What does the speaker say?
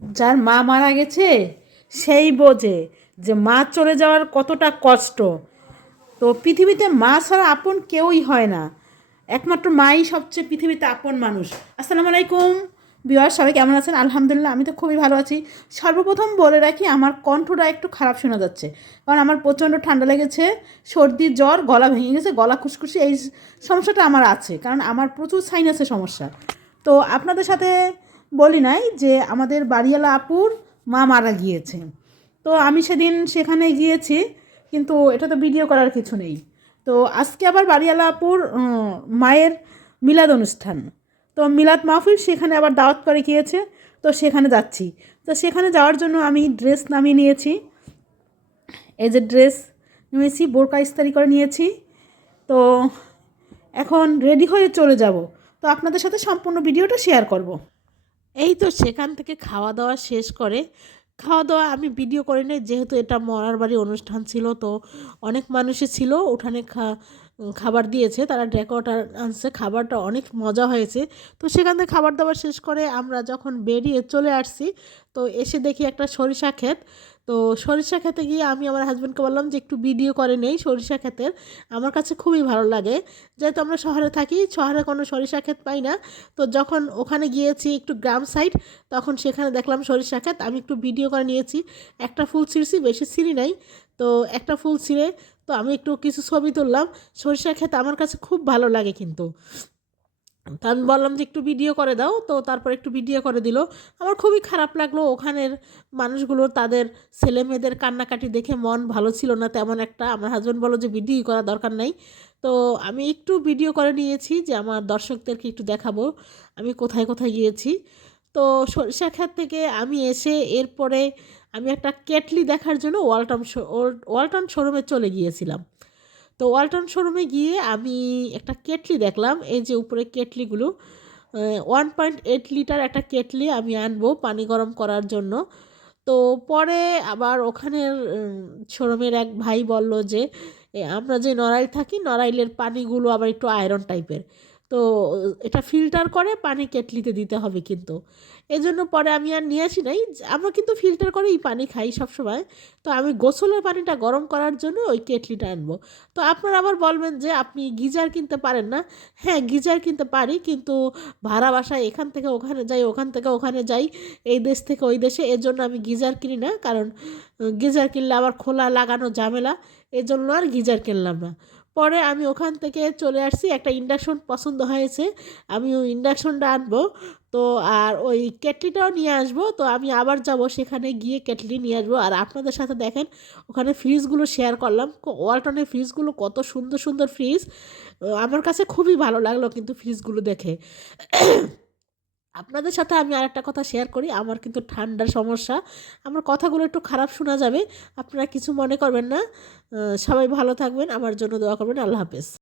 যার মা মারা গেছে সেই বোঝে যে মা চলে যাওয়ার কতটা কষ্ট। তো পৃথিবীতে মা ছাড়া আপন কেউই হয় না, একমাত্র মাই সবচেয়ে পৃথিবীতে আপন মানুষ। আসসালামু আলাইকুম বিহার, সবাই কেমন আছেন? আলহামদুলিল্লাহ, আমি তো খুবই ভালো আছি। সর্বপ্রথম বলে রাখি, আমার কণ্ঠটা একটু খারাপ শোনা যাচ্ছে, কারণ আমার প্রচণ্ড ঠান্ডা লেগেছে, সর্দি জ্বর, গলা ভেঙে গেছে, গলা খুশখুশি, এই সমস্যাটা আমার আছে, কারণ আমার প্রচুর সাইনাসের সমস্যা। তো আপনাদের সাথে বলি নাই যে আমাদের বাড়িওয়ালা আপুর মা মারা গিয়েছে। তো আমি সেদিন সেখানে গিয়েছি, কিন্তু এটা তো ভিডিও করার কিছু নেই। তো আজকে আবার বাড়িওয়ালা আপুর মায়ের মিলাদ অনুষ্ঠান, তো মিলাদ মাহফিল, সেখানে আবার দাওয়াত করে গিয়েছে, তো সেখানে যাচ্ছি। তো সেখানে যাওয়ার জন্য আমি ড্রেস নামিয়ে নিয়েছি, এই যে ড্রেস নিয়েছি, বোরকা ইস্তারি করে নিয়েছি। তো এখন রেডি হয়ে চলে যাব। তো আপনাদের সাথে সম্পূর্ণ ভিডিওটা শেয়ার করব। এই তো সেখান থেকে খাওয়া দাওয়া শেষ করে, খাওয়া দাওয়া আমি ভিডিও করি নাই, যেহেতু এটা মরার বাড়ি অনুষ্ঠান ছিল, তো অনেক মানুষই ছিল, উঠানে খাবার দিয়েছে, তারা ডেকোরেটর আনছে, খাবারটা অনেক মজা হয়েছে। তো সেখান থেকে খাবার দাবার শেষ করে আমরা যখন বেরিয়ে চলে আসছি, তো এসে দেখি একটা সরিষা ক্ষেত। তো সরিষা ক্ষেতে গিয়ে আমি আমার হাজব্যান্ডকে বললাম যে একটু ভিডিও করে নেই সরিষা ক্ষেতের, আমার কাছে খুবই ভালো লাগে। যেহেতু আমরা শহরে থাকি, শহরে কোনো সরিষা ক্ষেত পাই না, তো যখন ওখানে গিয়েছি একটু গ্রাম সাইড, তখন সেখানে দেখলাম সরিষা ক্ষেত, আমি একটু ভিডিও করে নিয়েছি। একটা ফুল ছিঁড়ছি, বেশি ছিঁড়ি নাই, তো একটা ফুল ছিঁড়ে তো আমি একটু কিছু ছবি তুললাম। সরিষা ক্ষেত আমার কাছে খুব ভালো লাগে কিন্তু। তো আমি বললাম যে একটু ভিডিও করে দাও, তো তারপর একটু ভিডিও করে দিল। আমার খুবই খারাপ লাগলো, ওখানের মানুষগুলো তাদের ছেলে মেয়েদের কান্নাকাটি দেখে মন ভালো ছিল না তেমন একটা। আমার হাজব্যান্ড বলল যে ভিডিও করার দরকার নাই, তো আমি একটু ভিডিও করে নিয়েছি যে আমার দর্শকদেরকে একটু দেখাবো আমি কোথায় কোথায় গিয়েছি। তো সরিষা ক্ষেত থেকে আমি এসে এরপরে আমি একটা কেটলি দেখার জন্য ওয়ালটন শোরুমে চলে গিয়েছিলাম। তো ওয়ালটন শোরুমে গিয়ে আমি একটা কেটলি দেখলাম, এই যে উপরে কেটলিগুলো, 1.8 লিটার একটা কেটলি আমি আনবো পানি গরম করার জন্য। তো পরে আবার ওখানের শোরুমের এক ভাই বলল যে আমরা যে নড়াইল থাকি, নড়াইলের পানিগুলো আবার একটু আয়রন টাইপের, তো এটা ফিল্টার করে পানি কেটলিতে দিতে হবে কিন্তু। এই জন্য পরে আমি আর নিয়ে আসি নাই, আমরা কিন্তু ফিল্টার করেই পানি খাই সবসময়। তো আমি গোসলের পানিটা গরম করার জন্য ওই কেটলিটা আনবো। তো আপনারা আবার বলবেন যে আপনি গিজার কিনতে পারেন না। হ্যাঁ, গিজার কিনতে পারি, কিন্তু ভাড়া বাসায় এখান থেকে ওখানে যাই, ওখান থেকে ওখানে যাই, এই দেশ থেকে ওই দেশে, এর জন্য আমি গিজার কিনি না, কারণ গিজার কিনলে আবার খোলা লাগানো ঝামেলা, এই জন্য আর গিজার কিনলাম না। পরে আমি ওখান থেকে চলে আসছি, একটা ইন্ডাকশন পছন্দ হয়েছে, আমি ওই ইন্ডাকশনটা আনবো। তো আর ওই কেটলিটাও নিয়ে আসবো, তো আমি আবার যাব সেখানে গিয়ে কেটলি নিয়ে আসবো। আর আপনাদের সাথে দেখেন ওখানে ফ্রিজগুলো শেয়ার করলাম, ওয়ালটনের ফ্রিজগুলো কত সুন্দর সুন্দর ফ্রিজ, আমার কাছে খুবই ভালো লাগলো কিন্তু ফ্রিজগুলো দেখে। আপনাদের সাথে আমি আরেকটা কথা শেয়ার করি, আমার কিন্তু ঠান্ডার সমস্যা, আমার কথাগুলো একটু খারাপ শোনা যাবে, আপনারা কিছু মনে করবেন না। সবাই ভালো থাকবেন, আমার জন্য দোয়া করবেন। আল্লাহ হাফেজ।